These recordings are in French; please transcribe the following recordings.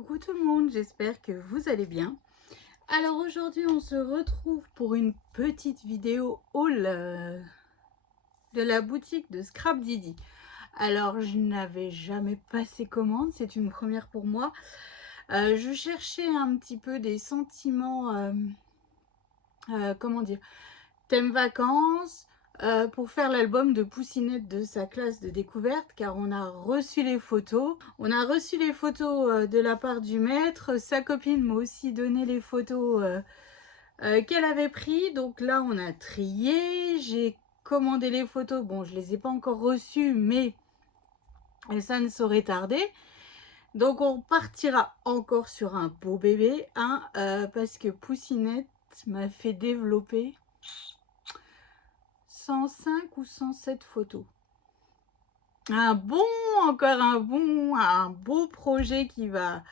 coucou tout le monde, j'espère que vous allez bien. Alors aujourd'hui on se retrouve pour une petite vidéo haul de la boutique de Scrap Didi. Alors je n'avais jamais passé commande, c'est une première pour moi. Je cherchais un petit peu des sentiments, comment dire, thème vacances, pour faire l'album de Poussinette de sa classe de découverte, car on a reçu les photos. On a reçu les photos de la part du maître. Sa copine m'a aussi donné les photos qu'elle avait prises. Donc là, on a trié. J'ai commandé les photos. Bon, je les ai pas encore reçues, mais ça ne saurait tarder. Donc on partira encore sur un beau bébé, hein, parce que Poussinette m'a fait développer 105 ou 107 photos. Encore un beau projet qui va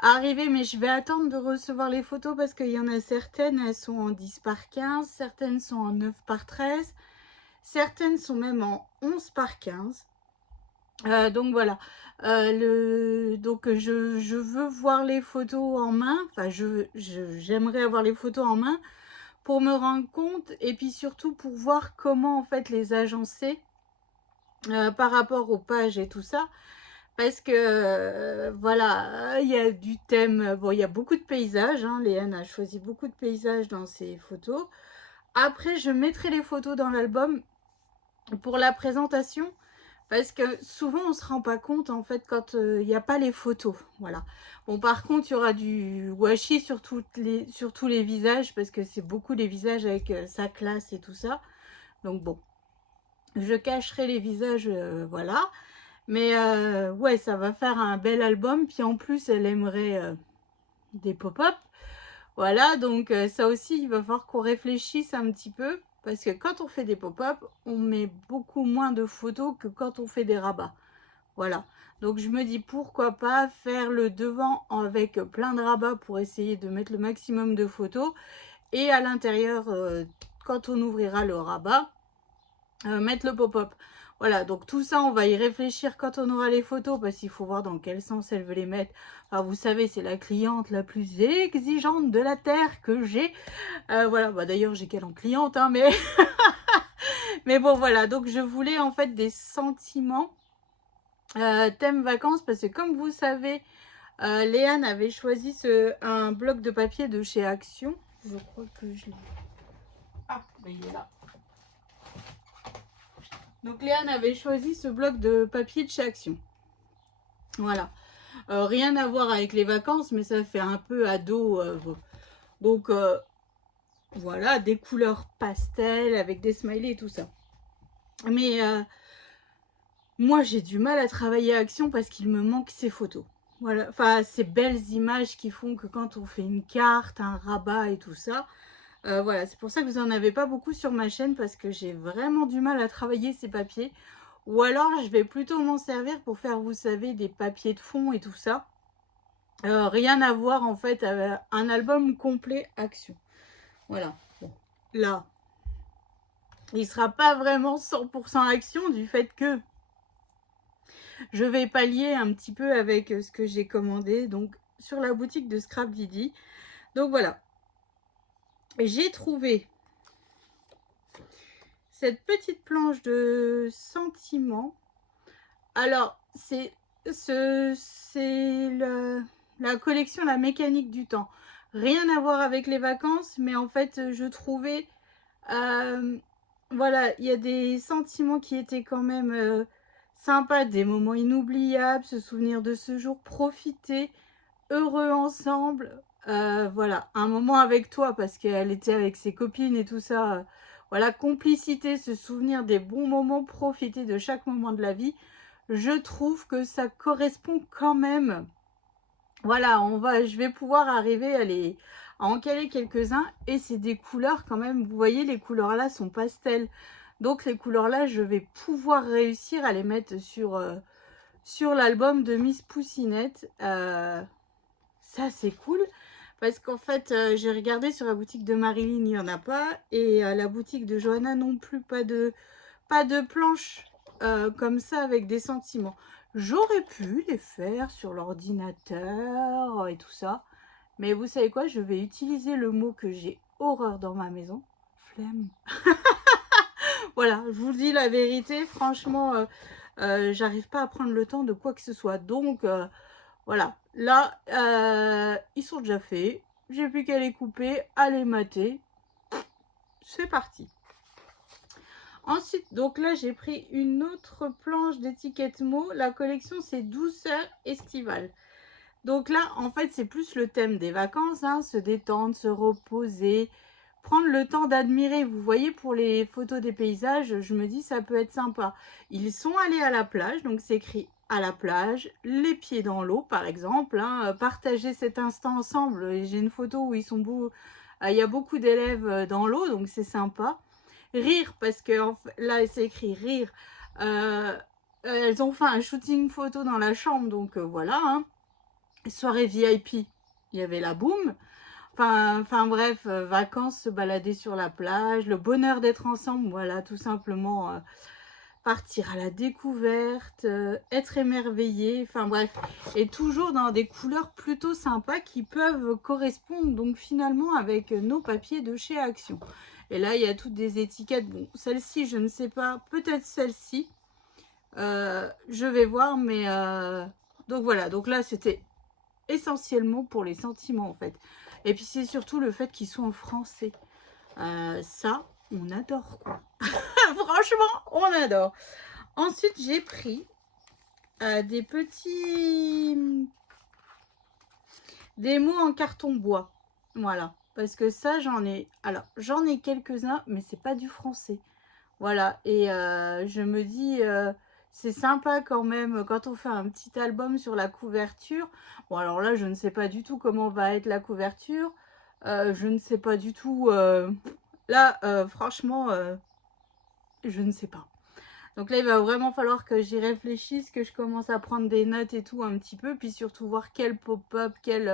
arriver, mais je vais attendre de recevoir les photos parce qu'il y en a certaines, elles sont en 10 par 15, certaines sont en 9 par 13, certaines sont même en 11 par 15. Donc voilà, donc je veux voir les photos en main, enfin j'aimerais avoir les photos en main pour me rendre compte et puis surtout pour voir comment en fait les agencer par rapport aux pages et tout ça. Parce que voilà, il y a du thème, bon il y a beaucoup de paysages, hein, Léane a choisi beaucoup de paysages dans ses photos. Après je mettrai les photos dans l'album pour la présentation. Parce que souvent, on ne se rend pas compte, en fait, quand il n'y a pas les photos. Voilà. Bon, par contre, il y aura du washi sur tous les visages, parce que c'est beaucoup les visages avec sa classe et tout ça. Donc bon, je cacherai les visages, voilà. Mais ouais, ça va faire un bel album. Puis en plus, elle aimerait des pop-up. Voilà, donc ça aussi, il va falloir qu'on réfléchisse un petit peu. Parce que quand on fait des pop-up, on met beaucoup moins de photos que quand on fait des rabats. Voilà, donc je me dis pourquoi pas faire le devant avec plein de rabats pour essayer de mettre le maximum de photos. Et à l'intérieur, quand on ouvrira le rabat, mettre le pop-up. Voilà, donc tout ça, on va y réfléchir quand on aura les photos, parce qu'il faut voir dans quel sens elle veut les mettre. Enfin, vous savez, c'est la cliente la plus exigeante de la Terre que j'ai. Voilà, bah, d'ailleurs, j'ai qu'elle en cliente, hein, mais... mais bon, voilà, donc je voulais en fait des sentiments thème vacances, parce que comme vous savez, Léane avait choisi un bloc de papier de chez Action. Je crois que je l'ai... Ah, mais il est là. Donc Léane avait choisi ce bloc de papier de chez Action. Voilà. Rien à voir avec les vacances, mais ça fait un peu ado. Donc voilà, des couleurs pastel avec des smileys et tout ça. Mais moi, j'ai du mal à travailler à Action parce qu'il me manque ces photos. Voilà, enfin, ces belles images qui font que quand on fait une carte, un rabat et tout ça, voilà, c'est pour ça que vous n'en avez pas beaucoup sur ma chaîne parce que j'ai vraiment du mal à travailler ces papiers. Ou alors, je vais plutôt m'en servir pour faire, vous savez, des papiers de fond et tout ça. Rien à voir en fait avec un album complet Action. Voilà, bon, là, il ne sera pas vraiment 100% Action du fait que je vais pallier un petit peu avec ce que j'ai commandé donc sur la boutique de Scrap Didi. Donc voilà, j'ai trouvé cette petite planche de sentiments. Alors c'est la collection La Mécanique du Temps. Rien à voir avec les vacances, mais en fait je trouvais voilà, il y a des sentiments qui étaient quand même sympa, des moments inoubliables, se souvenir de ce jour, profiter, heureux ensemble. Voilà, un moment avec toi parce qu'elle était avec ses copines et tout ça. Voilà, complicité, se souvenir des bons moments, profiter de chaque moment de la vie. Je trouve que ça correspond quand même. Voilà, je vais pouvoir arriver à en caler quelques-uns et c'est des couleurs quand même. Vous voyez, les couleurs là sont pastel. Donc les couleurs là, je vais pouvoir réussir à les mettre sur l'album de Miss Poussinette. Ça c'est cool parce qu'en fait, j'ai regardé sur la boutique de Marilyn, il n'y en a pas. Et la boutique de Johanna non plus, pas de planche comme ça avec des sentiments. J'aurais pu les faire sur l'ordinateur et tout ça. Mais vous savez quoi? Je vais utiliser le mot que j'ai horreur dans ma maison. Flemme. Voilà, je vous dis la vérité. Franchement, j'arrive pas à prendre le temps de quoi que ce soit. Donc, voilà. Là, ils sont déjà faits. J'ai plus qu'à les couper, à les mater. C'est parti. Ensuite, donc là, j'ai pris une autre planche d'étiquette mots. La collection, c'est douceur estivale. Donc là, en fait, c'est plus le thème des vacances, hein, se détendre, se reposer, prendre le temps d'admirer. Vous voyez, pour les photos des paysages, je me dis, ça peut être sympa. Ils sont allés à la plage, donc c'est écrit à la plage, les pieds dans l'eau, par exemple, hein, partager cet instant ensemble. J'ai une photo où ils sont beaux, il y a beaucoup d'élèves dans l'eau, donc c'est sympa. Rire, parce que là, c'est écrit rire. Elles ont fait un shooting photo dans la chambre, donc voilà, hein. Soirée VIP, il y avait la boum. Enfin bref, vacances, se balader sur la plage, le bonheur d'être ensemble, voilà, tout simplement partir à la découverte, être émerveillé, enfin bref, et toujours dans des couleurs plutôt sympas qui peuvent correspondre donc finalement avec nos papiers de chez Action. Et là, il y a toutes des étiquettes, bon, celle-ci, je ne sais pas, peut-être celle-ci, je vais voir, mais donc voilà, donc là, c'était essentiellement pour les sentiments en fait. Et puis c'est surtout le fait qu'ils soient en français. Ça, on adore quoi. Franchement, on adore. Ensuite, j'ai pris des petits... des mots en carton bois. Voilà. Parce que ça, j'en ai... Alors, j'en ai quelques-uns, mais c'est pas du français. Voilà. Et je me dis... c'est sympa quand même quand on fait un petit album sur la couverture. Bon, alors là, je ne sais pas du tout comment va être la couverture. Je ne sais pas du tout... là, franchement, je ne sais pas. Donc là, il va vraiment falloir que j'y réfléchisse, que je commence à prendre des notes et tout un petit peu. Puis surtout voir quel pop-up, quelle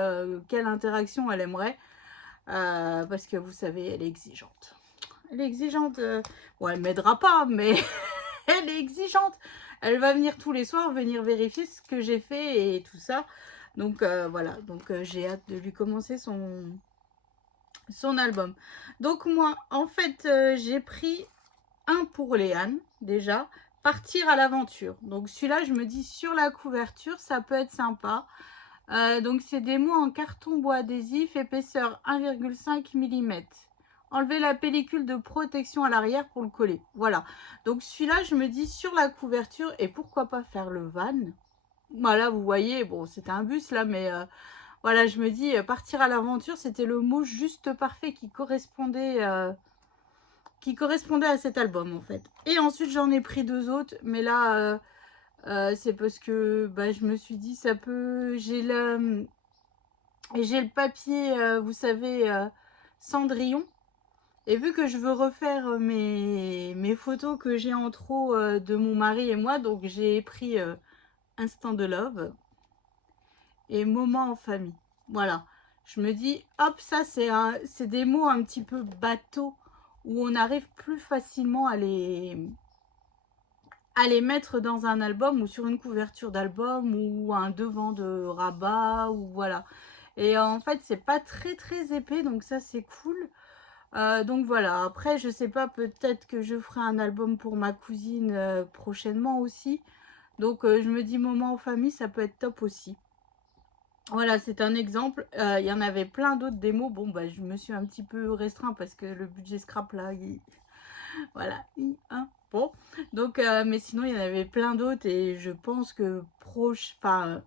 interaction elle aimerait. Parce que vous savez, elle est exigeante. Elle est exigeante. Bon, elle m'aidera pas, mais... elle est exigeante. Elle va venir tous les soirs, venir vérifier ce que j'ai fait et tout ça. Donc voilà, donc j'ai hâte de lui commencer son album. Donc moi, en fait, j'ai pris un pour Léane, déjà, partir à l'aventure. Donc celui-là, je me dis, sur la couverture, ça peut être sympa. Donc c'est des mots en carton bois adhésif, épaisseur 1,5 mm. Enlever la pellicule de protection à l'arrière pour le coller. Voilà. Donc celui-là, je me dis sur la couverture, et pourquoi pas faire le van. Voilà, vous voyez, bon, c'était un bus là, mais voilà, je me dis partir à l'aventure, c'était le mot juste parfait qui correspondait à cet album en fait. Et ensuite, j'en ai pris deux autres, mais là, c'est parce que bah, je me suis dit, ça peut... J'ai le papier, vous savez, Cendrillon. Et vu que je veux refaire mes photos que j'ai en trop de mon mari et moi, donc j'ai pris Instant de Love et Moment en famille. Voilà. Je me dis, hop, ça c'est des mots un petit peu bateaux où on arrive plus facilement à les mettre dans un album ou sur une couverture d'album ou un devant de rabat ou voilà. Et en fait, c'est pas très très épais, donc ça c'est cool. Donc voilà, après je sais pas, peut-être que je ferai un album pour ma cousine prochainement aussi. Donc je me dis moment en famille, ça peut être top aussi. Voilà, c'est un exemple. Il y en avait plein d'autres démos. Bon, bah je me suis un petit peu restreint parce que le budget scrap là, voilà, bon. Donc, mais sinon il y en avait plein d'autres et je pense que enfin,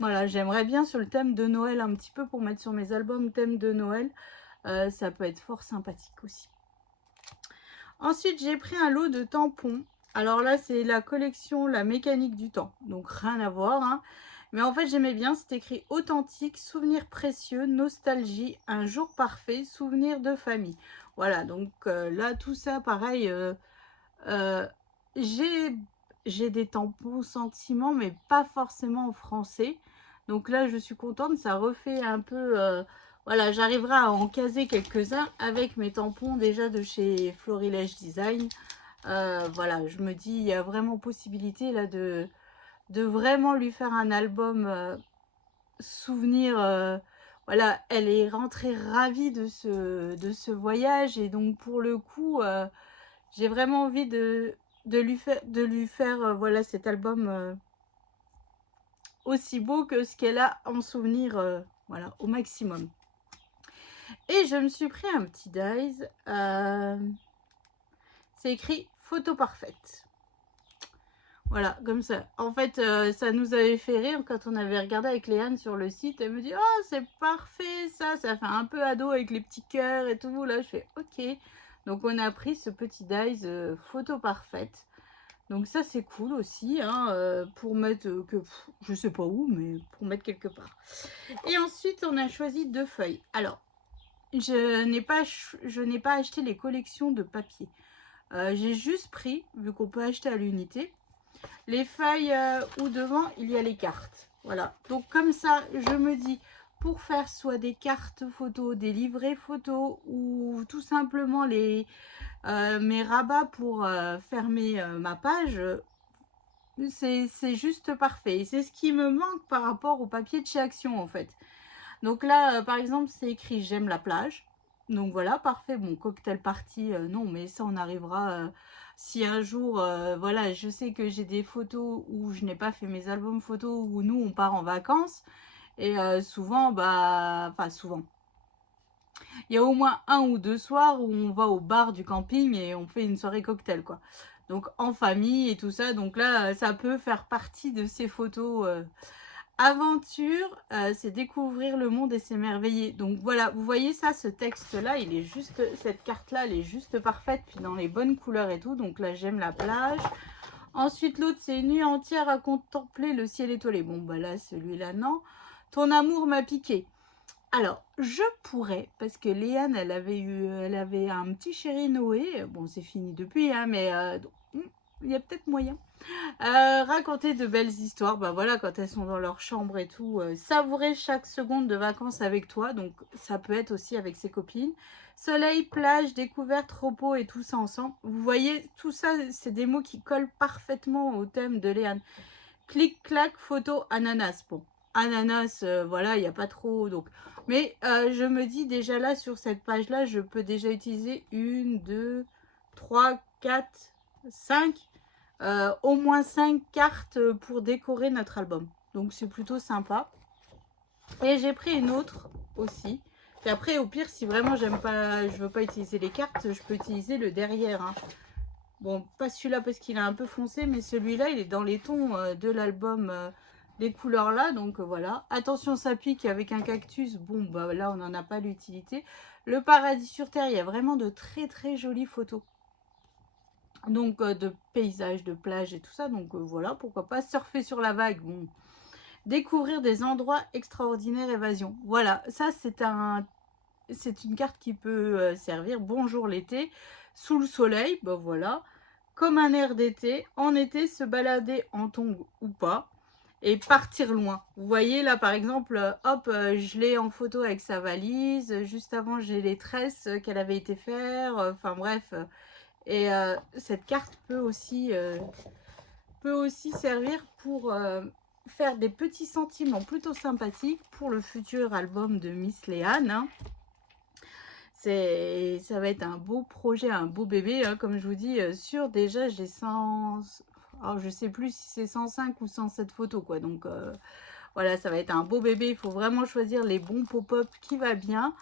voilà, j'aimerais bien sur le thème de Noël un petit peu pour mettre sur mes albums thème de Noël. Ça peut être fort sympathique aussi. Ensuite, j'ai pris un lot de tampons. Alors là, c'est la collection La Mécanique du Temps. Donc, rien à voir, hein. Mais en fait, j'aimais bien. C'est écrit authentique, souvenir précieux, nostalgie, un jour parfait, souvenir de famille. Voilà, donc là, tout ça, pareil. J'ai des tampons sentiments, mais pas forcément en français. Donc là, je suis contente. Ça refait un peu... voilà, j'arriverai à en caser quelques-uns avec mes tampons déjà de chez Florilège Design. Voilà, je me dis, il y a vraiment possibilité là de de vraiment lui faire un album souvenir. Voilà, elle est rentrée ravie de ce voyage et donc pour le coup, j'ai vraiment envie de lui faire voilà, cet album aussi beau que ce qu'elle a en souvenir, voilà, au maximum. Et je me suis pris un petit dies, c'est écrit photo parfaite. Voilà, comme ça. En fait, ça nous avait fait rire quand on avait regardé avec Léane sur le site. Elle me dit: «Oh, c'est parfait ça fait un peu ado avec les petits cœurs et tout». Là, je fais: «OK». Donc on a pris ce petit dies photo parfaite. Donc ça, c'est cool aussi, hein, pour mettre, je sais pas où, mais pour mettre quelque part. Et ensuite, on a choisi 2 feuilles. Alors, je n'ai pas acheté les collections de papier. J'ai juste pris, vu qu'on peut acheter à l'unité, les feuilles où devant il y a les cartes. Voilà, donc comme ça je me dis, pour faire soit des cartes photos, des livrets photos ou tout simplement mes rabats pour fermer ma page, c'est juste parfait. C'est ce qui me manque par rapport au papier de chez Action en fait. Donc là par exemple c'est écrit j'aime la plage. Donc voilà, parfait. Bon, cocktail party, non, mais ça, on arrivera si un jour, voilà, je sais que j'ai des photos où je n'ai pas fait mes albums photos, où nous, on part en vacances. Et souvent, bah, enfin souvent, il y a au moins 1 ou 2 soirs où on va au bar du camping et on fait une soirée cocktail, quoi. Donc en famille et tout ça. Donc là, ça peut faire partie de ces photos. Aventure, c'est découvrir le monde et s'émerveiller. Donc voilà, vous voyez ça, ce texte-là, il est juste, cette carte-là, elle est juste parfaite, puis dans les bonnes couleurs et tout. Donc là, j'aime la plage. Ensuite, l'autre, c'est une nuit entière à contempler le ciel étoilé. Bon, bah là, celui-là, non. Ton amour m'a piqué. Alors, je pourrais, parce que Léane, elle avait un petit chéri Noé. Bon, c'est fini depuis, hein, mais il y a peut-être moyen. Raconter de belles histoires, bah voilà, quand elles sont dans leur chambre et tout, savourer chaque seconde de vacances avec toi, donc ça peut être aussi avec ses copines. Soleil, plage, découverte, repos et tout ça ensemble. Vous voyez, tout ça, c'est des mots qui collent parfaitement au thème de Léane. Clic, clac, photo, ananas. Bon, ananas, voilà, il n'y a pas trop, donc. Mais je me dis déjà là, sur cette page-là, je peux déjà utiliser 1, 2, 3, 4, 5 au moins 5 cartes pour décorer notre album. Donc c'est plutôt sympa. Et j'ai pris une autre aussi. Et après, au pire, si vraiment j'aime pas, je veux pas utiliser les cartes, je peux utiliser le derrière. Hein. Bon, pas celui-là parce qu'il est un peu foncé, mais celui-là, il est dans les tons de l'album, des couleurs là. Donc voilà. Attention, ça pique avec un cactus. Bon, bah là, on n'en a pas l'utilité. Le paradis sur terre, il y a vraiment de très très jolies photos. Donc de paysages, de plages et tout ça. Donc voilà, pourquoi pas surfer sur la vague. Bon, découvrir des endroits extraordinaires, évasion. Voilà, ça c'est une carte qui peut servir. Bonjour l'été, sous le soleil, ben voilà, comme un air d'été. En été, se balader en tongs ou pas. Et partir loin. Vous voyez là par exemple, hop, je l'ai en photo avec sa valise. Juste avant, j'ai les tresses qu'elle avait été faire. Enfin bref. Et cette carte peut aussi servir pour faire des petits sentiments plutôt sympathiques pour le futur album de Miss Léane. Hein. Ça va être un beau projet, un beau bébé, hein, comme je vous dis, sur déjà j'ai 100... Alors je sais plus si c'est 105 ou 107 photos, quoi. Donc voilà, ça va être un beau bébé. Il faut vraiment choisir les bons pop-up qui va bien.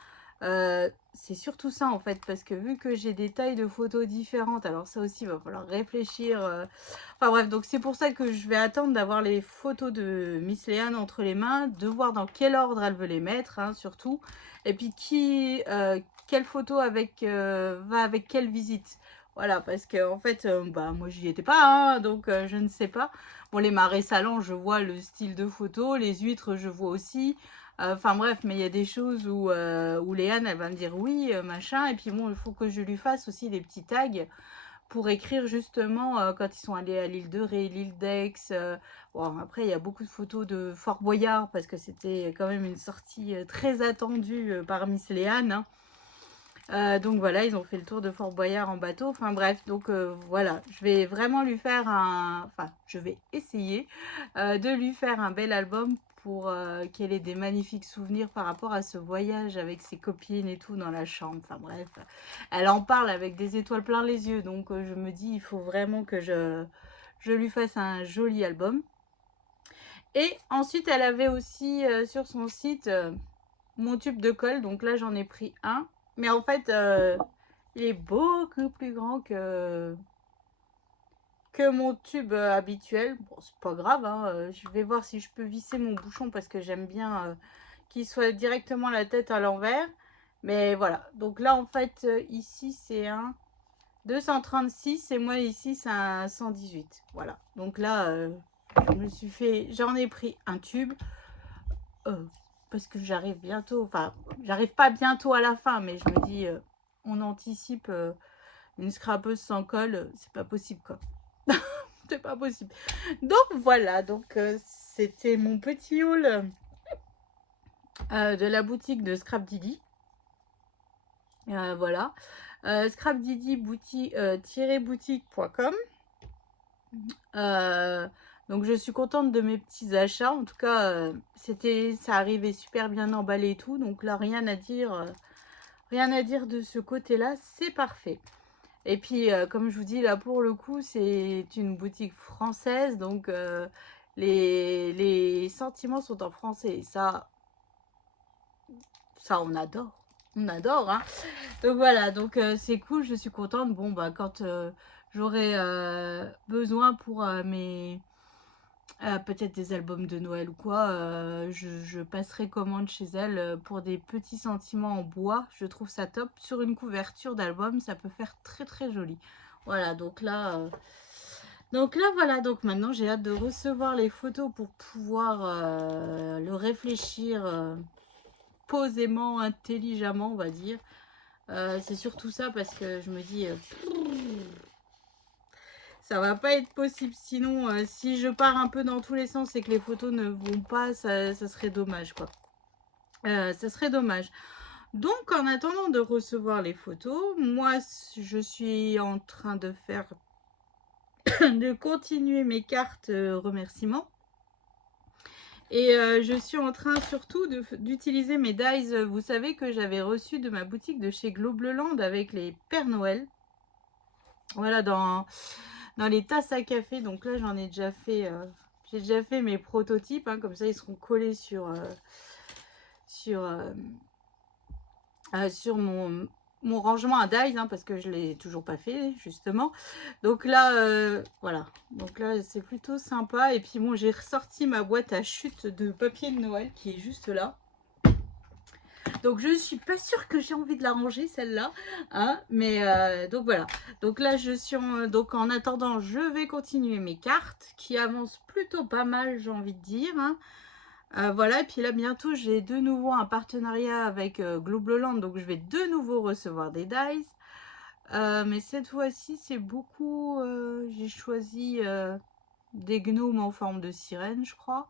C'est surtout ça en fait, parce que vu que j'ai des tailles de photos différentes, alors ça aussi il va falloir réfléchir. Enfin bref, donc c'est pour ça que je vais attendre d'avoir les photos de Miss Léane entre les mains, de voir dans quel ordre elle veut les mettre, hein, surtout. Et puis quelle photo va avec quelle visite. Voilà, parce que en fait, bah moi j'y étais pas, hein, donc je ne sais pas. Bon, les marais salants, je vois le style de photo, les huîtres, je vois aussi. Enfin bref, mais il y a des choses où Léane, elle va me dire oui, machin. Et puis bon, il faut que je lui fasse aussi des petits tags pour écrire justement quand ils sont allés à l'île de Ré, l'île d'Aix. Bon, après, il y a beaucoup de photos de Fort Boyard parce que c'était quand même une sortie très attendue par Miss Léane. Hein. Donc voilà, ils ont fait le tour de Fort Boyard en bateau. Enfin bref, donc voilà, je vais vraiment lui faire un... Enfin, je vais essayer de lui faire un bel album pour qu'elle ait des magnifiques souvenirs par rapport à ce voyage avec ses copines et tout dans la chambre. Enfin bref, elle en parle avec des étoiles plein les yeux. Donc je me dis, il faut vraiment que je lui fasse un joli album. Et ensuite, elle avait aussi sur son site mon tube de colle. Donc là, j'en ai pris un. Mais en fait, il est beaucoup plus grand que mon tube habituel. Bon, c'est pas grave, hein. Je vais voir si je peux visser mon bouchon parce que j'aime bien qu'il soit directement la tête à l'envers. Mais voilà. Donc là, en fait, ici, c'est un 236 et moi, ici, c'est un 118. Voilà. Donc là, j'en ai pris un tube. Parce que j'arrive bientôt, enfin, j'arrive pas bientôt à la fin, mais je me dis, on anticipe une scrapeuse sans colle, c'est pas possible, quoi. C'est pas possible. Donc voilà, donc c'était mon petit haul de la boutique de Scrap Didi. Voilà. scrapdidi-boutique.com. Donc je suis contente de mes petits achats. En tout cas, ça arrivait super bien emballé et tout. Donc là, rien à dire de ce côté-là. C'est parfait. Et puis, comme je vous dis, là, pour le coup, c'est une boutique française. Donc, les sentiments sont en français. Et ça, on adore. On adore, hein. Donc voilà, donc c'est cool, je suis contente. Bon, bah, quand j'aurai besoin pour mes... peut-être des albums de Noël ou quoi, je passerai commande chez elle pour des petits sentiments en bois. Je trouve ça top. Sur une couverture d'album, ça peut faire très très joli. Voilà, donc là, voilà. Donc maintenant, j'ai hâte de recevoir les photos pour pouvoir le réfléchir posément, intelligemment, on va dire. C'est surtout ça parce que je me dis... ça va pas être possible. Sinon, si je pars un peu dans tous les sens et que les photos ne vont pas, ça serait dommage, quoi. Ça serait dommage. Donc, en attendant de recevoir les photos, moi, je suis en train de faire... de continuer mes cartes remerciements. Et je suis en train surtout d'utiliser mes dies. Vous savez que j'avais reçu de ma boutique de chez Globleland avec les Pères Noël. Voilà, dans les tasses à café. Donc là, j'en ai déjà fait... j'ai déjà fait mes prototypes. Hein, comme ça, ils seront collés sur mon rangement à dies. Hein, parce que je ne l'ai toujours pas fait, justement. Donc là, voilà. Donc là, c'est plutôt sympa. Et puis bon, j'ai ressorti ma boîte à chute de papier de Noël qui est juste là. Donc je suis pas sûre que j'ai envie de la ranger celle-là, hein, mais donc voilà. Donc là je suis donc en attendant, je vais continuer mes cartes qui avancent plutôt pas mal, j'ai envie de dire. Hein. Voilà, et puis là bientôt j'ai de nouveau un partenariat avec Globleland, donc je vais de nouveau recevoir des dies. Mais cette fois-ci c'est beaucoup, j'ai choisi des gnomes en forme de sirène, je crois.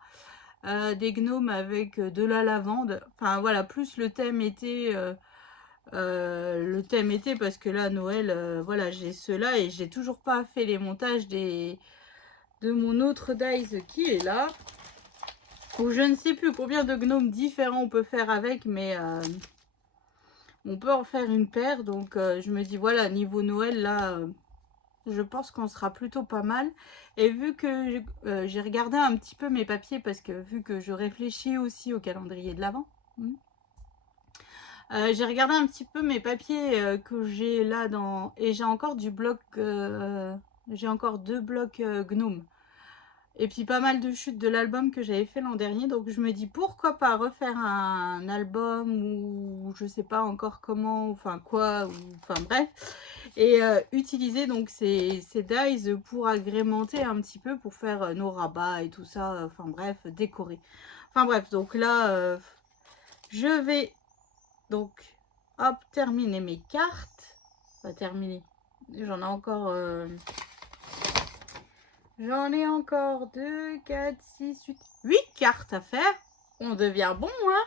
Des gnomes avec de la lavande. Enfin voilà, plus le thème été. Parce que là, Noël, voilà, j'ai ceux-là et j'ai toujours pas fait les montages de mon autre dies qui est là. Où je ne sais plus combien de gnomes différents on peut faire avec, mais on peut en faire une paire. Donc je me dis, voilà, niveau Noël, là... je pense qu'on sera plutôt pas mal. Et vu que j'ai regardé un petit peu mes papiers, parce que vu que je réfléchis aussi au calendrier de l'Avent, j'ai regardé un petit peu mes papiers que j'ai là dans... Et j'ai encore du bloc... j'ai encore 2 blocs Gnome. Et puis pas mal de chutes de l'album que j'avais fait l'an dernier. Donc je me dis pourquoi pas refaire un album ou je sais pas encore comment, enfin quoi, enfin bref. Et utiliser donc ces dies pour agrémenter un petit peu, pour faire nos rabats et tout ça. Enfin bref, décorer. Enfin bref, donc là, je vais donc, hop, terminer mes cartes. Pas terminer. J'en ai encore... J'en ai encore 2, 4, 6, 8 cartes à faire. On devient bon, hein.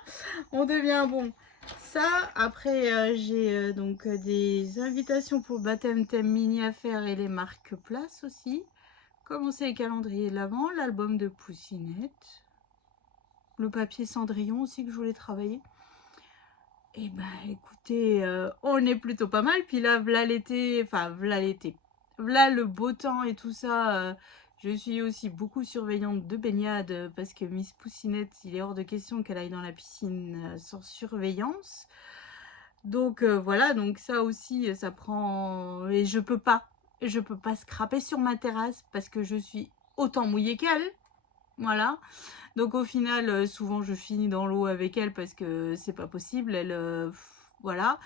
On devient bon. Ça, après, j'ai donc des invitations pour le baptême thème mini à faire et les marques place aussi. Commencer les calendriers de l'Avent, l'album de Poussinette, le papier Cendrillon aussi que je voulais travailler. Et ben écoutez, on est plutôt pas mal. Puis là, voilà l'été, enfin voilà l'été, voilà le beau temps et tout ça. Je suis aussi beaucoup surveillante de baignade parce que Miss Poussinette, il est hors de question qu'elle aille dans la piscine sans surveillance. Donc voilà, donc ça aussi, ça prend... Et je peux pas scraper sur ma terrasse parce que je suis autant mouillée qu'elle. Voilà. Donc au final, souvent je finis dans l'eau avec elle parce que c'est pas possible. Elle, voilà.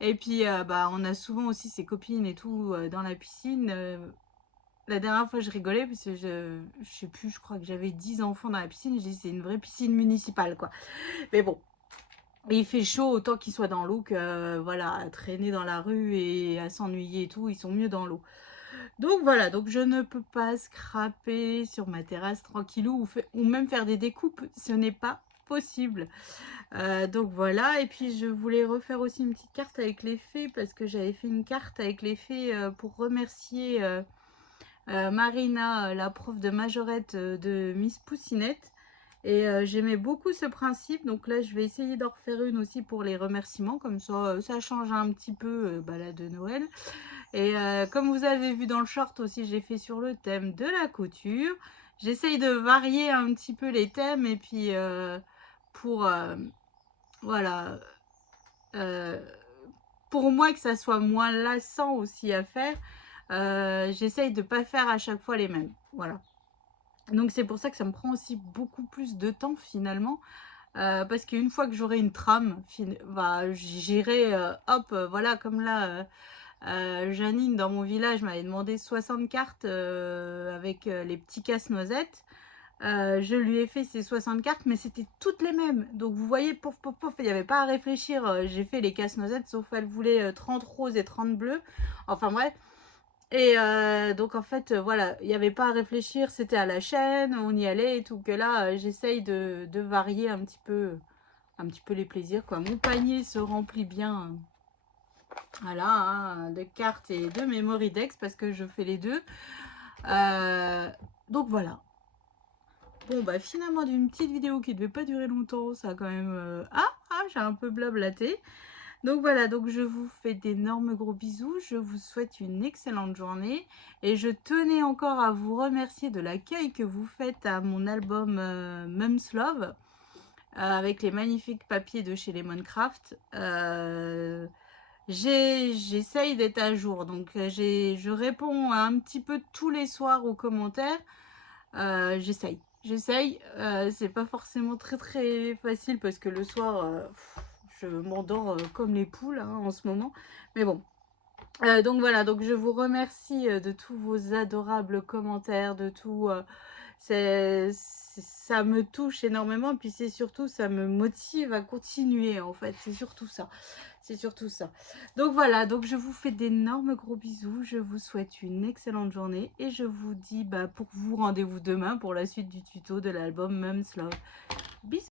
Et puis bah, on a souvent aussi ses copines et tout dans la piscine. La dernière fois je rigolais parce que je sais plus, je crois que j'avais 10 enfants dans la piscine. Je dis c'est une vraie piscine municipale quoi. Mais bon, il fait chaud, autant qu'ils soient dans l'eau que voilà, à traîner dans la rue et à s'ennuyer et tout, ils sont mieux dans l'eau. Donc voilà, donc je ne peux pas scraper sur ma terrasse tranquillou ou même faire des découpes, ce n'est pas possible. Donc voilà, et puis je voulais refaire aussi une petite carte avec les fées parce que j'avais fait une carte avec les fées pour remercier Marina, la prof de majorette de Miss Poussinette. Et j'aimais beaucoup ce principe, donc là je vais essayer d'en refaire une aussi pour les remerciements, comme ça ça change un petit peu bah, là, de Noël. Et comme vous avez vu dans le short aussi, j'ai fait sur le thème de la couture. J'essaye de varier un petit peu les thèmes et puis pour voilà, euh, pour moi que ça soit moins lassant aussi à faire, j'essaye de pas faire à chaque fois les mêmes. Voilà. Donc c'est pour ça que ça me prend aussi beaucoup plus de temps finalement. Parce qu'une fois que j'aurai une trame, bah, j'irai, hop, voilà, comme là, Janine dans mon village m'avait demandé 60 cartes avec les petits casse-noisettes. Je lui ai fait ces 60 cartes, mais c'était toutes les mêmes. Donc vous voyez, pouf, pouf, pouf, il n'y avait pas à réfléchir. J'ai fait les casse-noisettes, sauf qu'elle voulait 30 roses et 30 bleus. Enfin bref. Et donc en fait, voilà, il n'y avait pas à réfléchir, c'était à la chaîne, on y allait et tout. Que là, j'essaye de varier un petit peu les plaisirs, quoi. Mon panier se remplit bien, voilà, hein, de cartes et de memory decks parce que je fais les deux. Donc voilà. Bon, bah finalement, d'une petite vidéo qui ne devait pas durer longtemps, ça a quand même... j'ai un peu blablaté. Donc voilà, donc je vous fais d'énormes gros bisous, je vous souhaite une excellente journée et je tenais encore à vous remercier de l'accueil que vous faites à mon album Mum's Love avec les magnifiques papiers de chez Lemoncraft. J'essaye d'être à jour, donc je réponds un petit peu tous les soirs aux commentaires. J'essaye, c'est pas forcément très facile parce que le soir... je m'endors comme les poules hein, en ce moment. Mais bon. Donc voilà, donc je vous remercie de tous vos adorables commentaires, de tout. Ça me touche énormément. Puis c'est surtout, ça me motive à continuer en fait. C'est surtout ça. C'est surtout ça. Donc voilà, donc je vous fais d'énormes gros bisous. Je vous souhaite une excellente journée. Et je vous dis, bah, pour vous, rendez-vous demain pour la suite du tuto de l'album Mum's Love. Bisous.